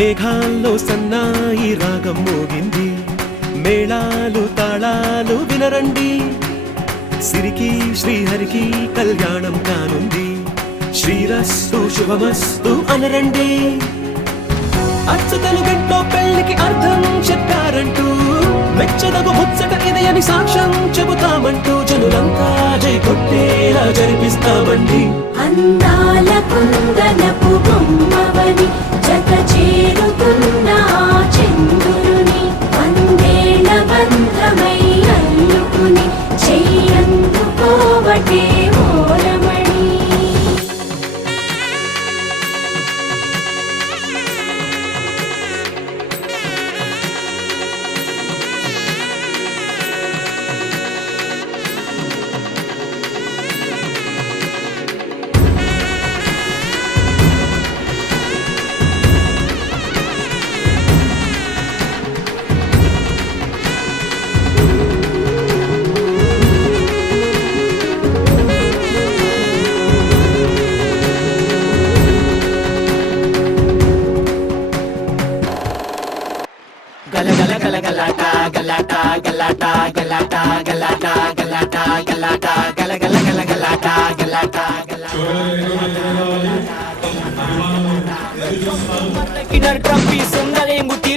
మేఘాల్లో సన్నాయి రాగం మోగింది, మేళాలు తాళాలు వినరండి. సిరికి శ్రీహరికి కళ్యాణం కానుంది, శ్రీరస్తు శుభమస్తు అనరండి. అచ్చతలు గంటో పెళ్లికి అర్థం చెప్పారంటూ, మెచ్చదగు ముచ్చట ఇది అని సాక్ష్యం చెబుతామంటూ, జనులంతా జై కొట్టేలా జరిపిస్తామండి. అందాల కుందనపు బొమ్మవని జత చేరుతున్న చంద్రుని, వందేళ్ల బంధమై అల్లుకుని చెయ్యందుకోవటే ఓరమణి.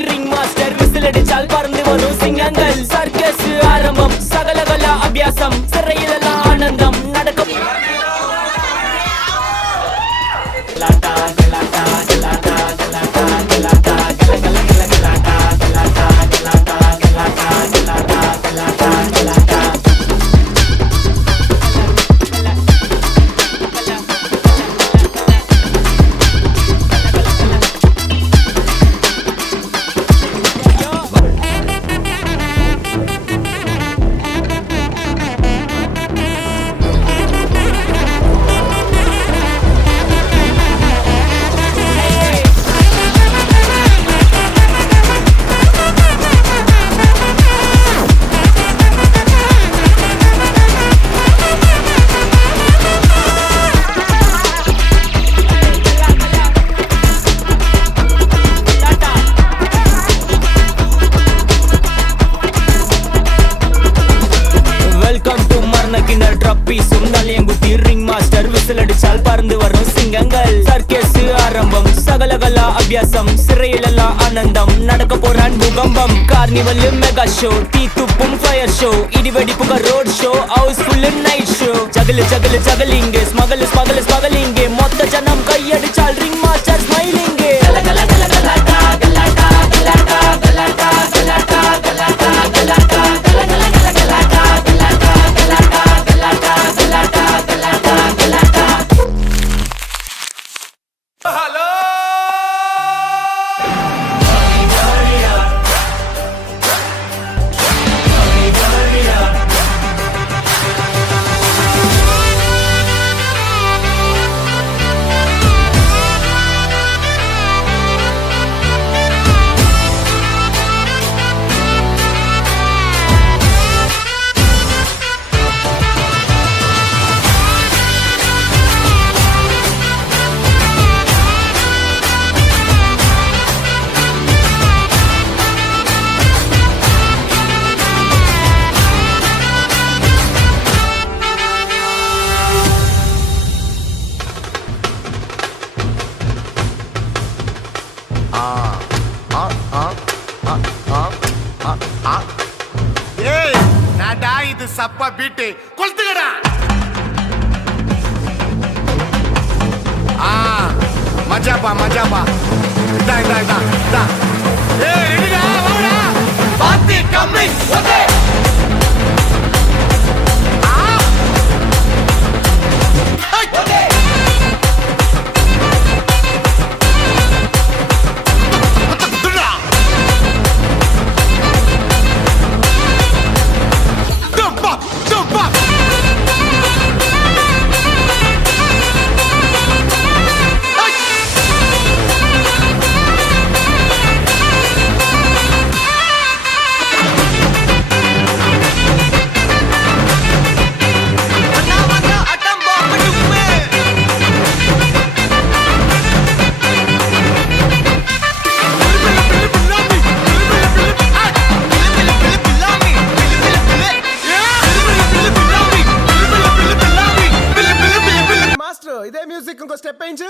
ரிங் மாஸ்டர் விசிலடிச்சால் பறந்து வரும் சிங்கங்கள். சர்க்கஸ் ஆரம்பம், சகலகல அபியாசம், சிறையிலெல்லாம் ஆனந்தம் நடக்கும். ரிங் மாஸ்டர் விசிலடிச்சால் பறந்து வரும் சிங்கங்கள். சர்க்கஸ் ஆரம்பம், சகலகல அபியாசம், சிறையிலெல்லாம் ஆனந்தம் நடக்க போறான் பூகம்பம். கார்னிவல் மெகா ஷோ, தீ துப்பும் ஃபயர் ஷோ, இடிவெடி புக road show, houseful night show. ஜகலு ஜகலு ஜகலிங்க, ஸ்மகலு ஸ்மகலு ஸ்மகலிங்க, மொத்த ஜனம் கையடிச்சால் ரிங் மாஸ்டர் ஸ்மைலிங்க. இது சப்பா பீட்டு கொளுத்துக்கடா. மஜாப்பா மஜாப்பா. இதா இதா இதா இதா. ஏய் ரெடிடா வாடா. பாத்தி கம்மிங் ஓகே. ஓகே. మ్యూజిక్ ఇంకో స్టెప్ వేయించు.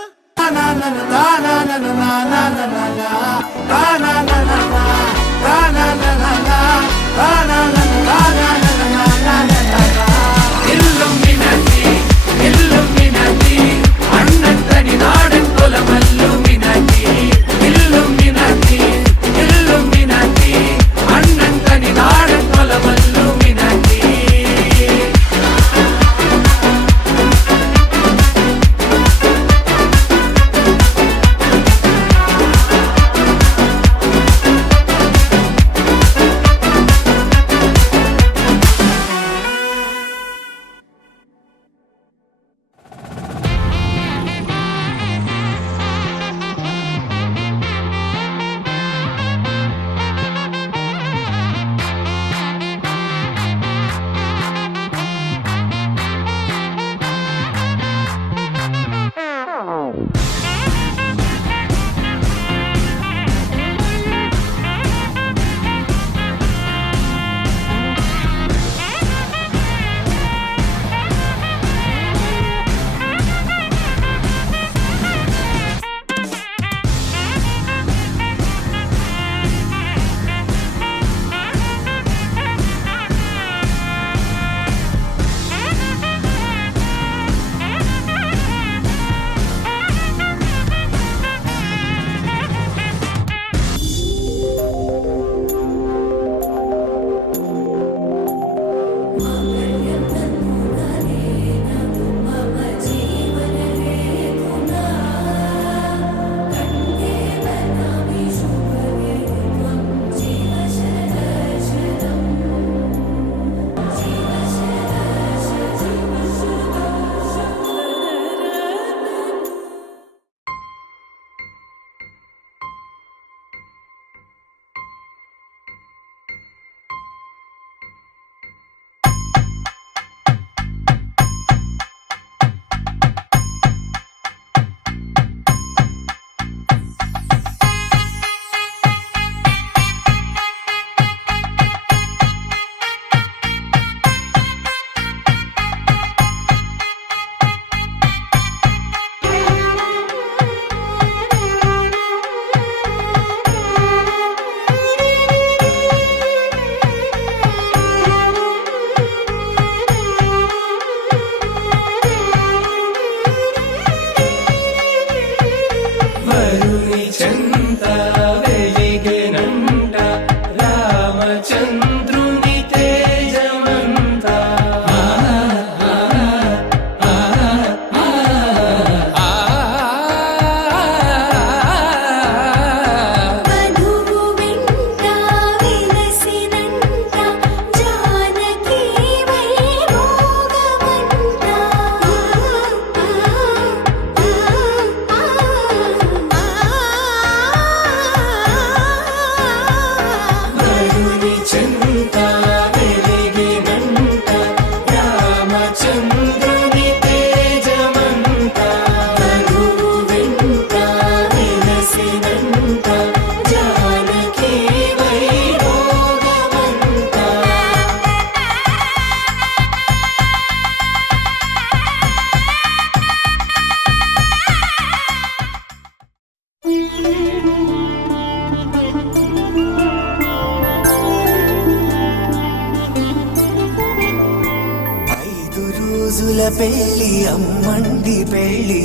పెళ్ళి అమ్మండి పెళ్ళి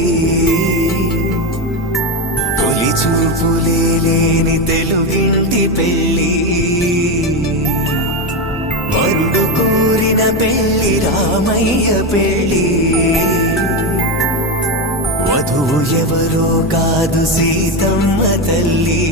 తొలి చూపులే లేని తెలుగింటి పెళ్ళి వరుడు కోరిన పెళ్ళి రామయ్య పెళ్ళి వధువు ఎవరో కాదు సీతమ్మ తల్లి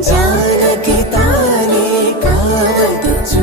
జానకి తానే కావచ్చు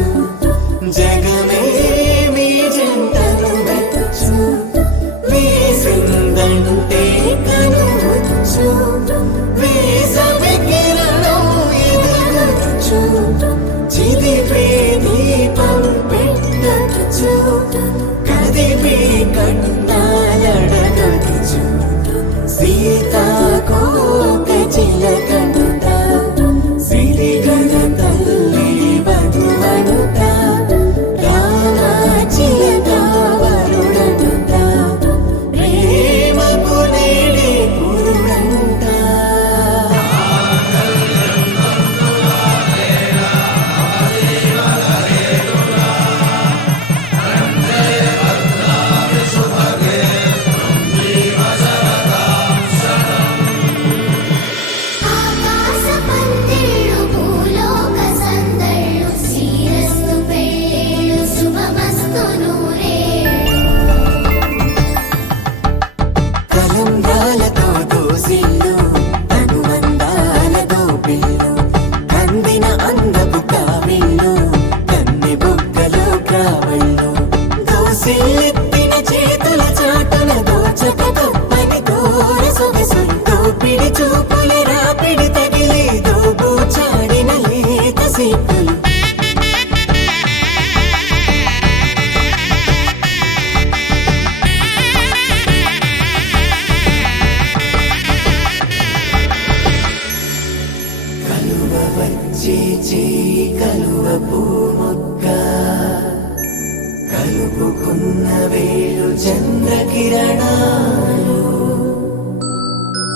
రావళ్ళు దోసిల్లెత్తిన చేతుల చాటున దోచక తప్పని దూర సొగసులు దోపిడి చూపుల రాపిడి తగిలి దోబూచాడిన లేత సీపులు కలువ వచ్చే చేయి కలువ పూమొక్క కలుపుకున్న వేలు చంద్రకిరణాలు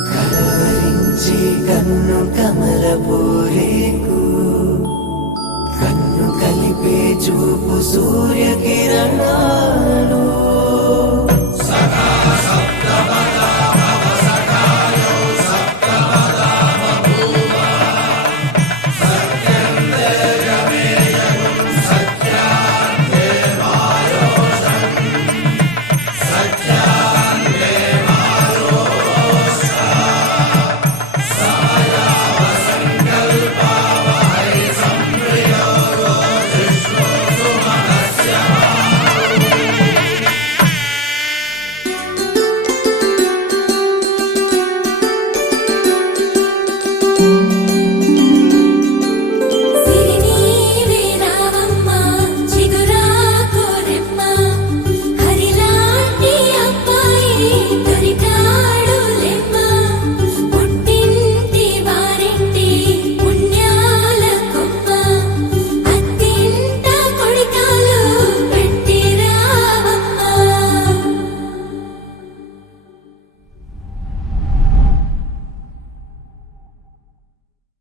కలవరించే కన్ను కమల పోరేకు కన్ను కలిపే చూపు సూర్యకిరణాలు